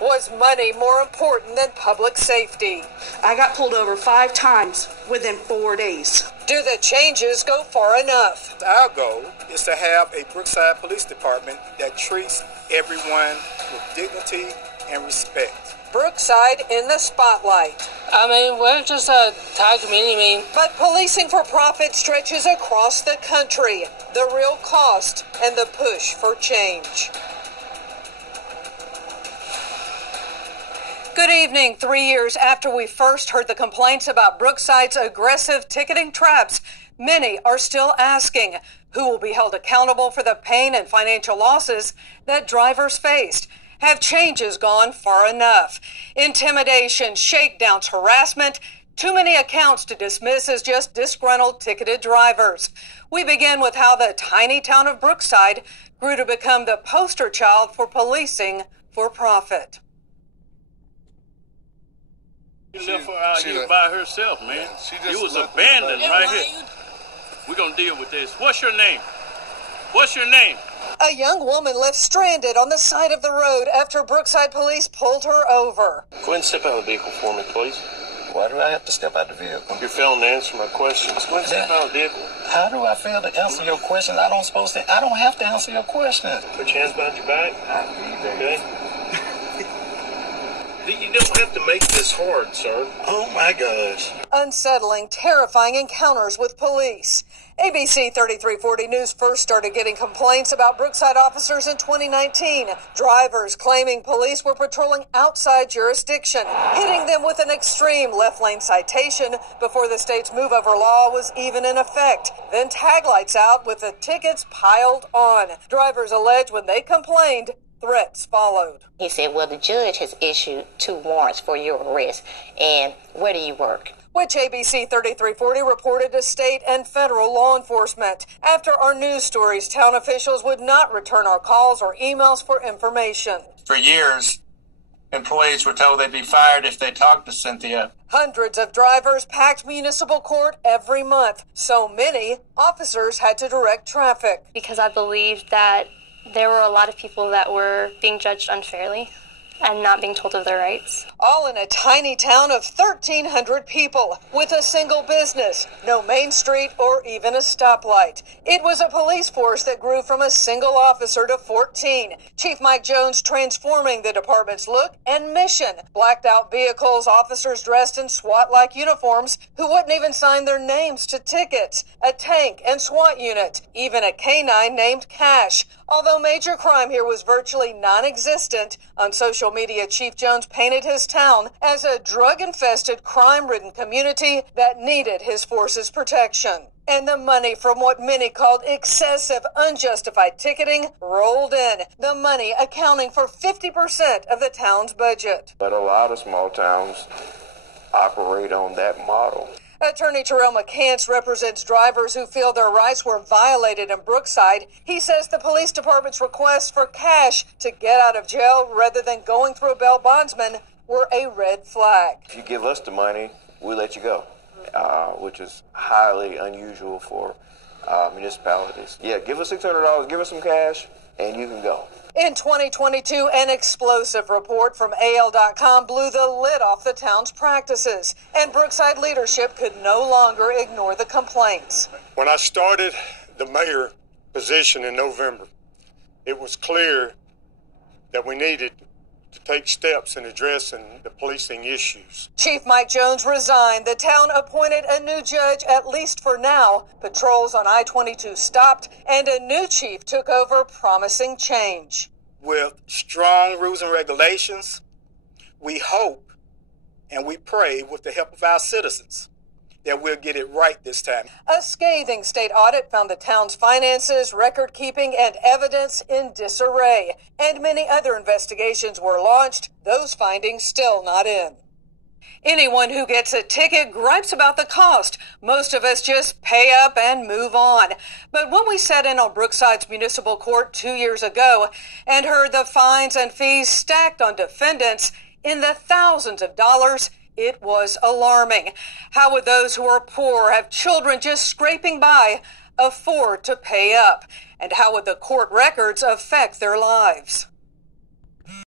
Was money more important than public safety? I got pulled over 5 times within 4 days. Do the changes go far enough? Our goal is to have a Brookside Police Department that treats everyone with dignity and respect. Brookside in the spotlight. We're just a tight community. But policing for profit stretches across the country. The real cost and the push for change. Good evening. 3 years after we first heard the complaints about Brookside's aggressive ticketing traps, many are still asking who will be held accountable for the pain and financial losses that drivers faced. Have changes gone far enough? Intimidation, shakedowns, harassment, too many accounts to dismiss as just disgruntled ticketed drivers. We begin with how the tiny town of Brookside grew to become the poster child for policing for profit. She left her out here by herself, man. She was abandoned right here. We're going to deal with this. What's your name? What's your name? A young woman left stranded on the side of the road after Brookside police pulled her over. Go ahead and step out of the vehicle for me, please. Why do I have to step out of the vehicle? You're failing to answer my questions. Go ahead and step out of the vehicle. How do I fail to answer your questions? I don't have to answer your questions. Put your hands behind your back. Okay? You don't have to make this hard, sir. Oh, my gosh. Unsettling, terrifying encounters with police. ABC 3340 News first started getting complaints about Brookside officers in 2019. Drivers claiming police were patrolling outside jurisdiction, hitting them with an extreme left-lane citation before the state's move-over law was even in effect. Then tag lights out with the tickets piled on. Drivers allege when they complained, threats followed. He said, well, the judge has issued 2 warrants for your arrest, and where do you work? Which ABC 3340 reported to state and federal law enforcement. After our news stories, town officials would not return our calls or emails for information. For years, employees were told they'd be fired if they talked to Cynthia. Hundreds of drivers packed municipal court every month. So many, officers had to direct traffic. Because I believed that there were a lot of people that were being judged unfairly and not being told of their rights. All in a tiny town of 1,300 people with a single business, no main street or even a stoplight. It was a police force that grew from a single officer to 14. Chief Mike Jones transforming the department's look and mission. Blacked out vehicles, officers dressed in SWAT-like uniforms who wouldn't even sign their names to tickets. A tank and SWAT unit, even a canine named Cash. Although major crime here was virtually non-existent, on social media, Chief Jones painted his town as a drug-infested, crime-ridden community that needed his force's protection. And the money from what many called excessive, unjustified ticketing rolled in, the money accounting for 50% of the town's budget. But a lot of small towns operate on that model. Attorney Terrell McCants represents drivers who feel their rights were violated in Brookside. He says the police department's requests for cash to get out of jail rather than going through a bail bondsman were a red flag. If you give us the money, we'll let you go, which is highly unusual for municipalities. Yeah, give us $600, give us some cash, and you can go. In 2022, an explosive report from AL.com blew the lid off the town's practices, and Brookside leadership could no longer ignore the complaints. When I started the mayor position in November, it was clear that we needed to take steps in addressing the policing issues. Chief Mike Jones resigned. The town appointed a new judge, at least for now. Patrols on I-22 stopped, and a new chief took over, promising change. With strong rules and regulations, we hope and we pray with the help of our citizens that we'll get it right this time. A scathing state audit found the town's finances, record-keeping, and evidence in disarray. And many other investigations were launched, those findings still not in. Anyone who gets a ticket gripes about the cost. Most of us just pay up and move on. But when we sat in on Brookside's municipal court 2 years ago and heard the fines and fees stacked on defendants in the thousands of dollars, it was alarming. How would those who are poor, have children just scraping by, afford to pay up? And how would the court records affect their lives?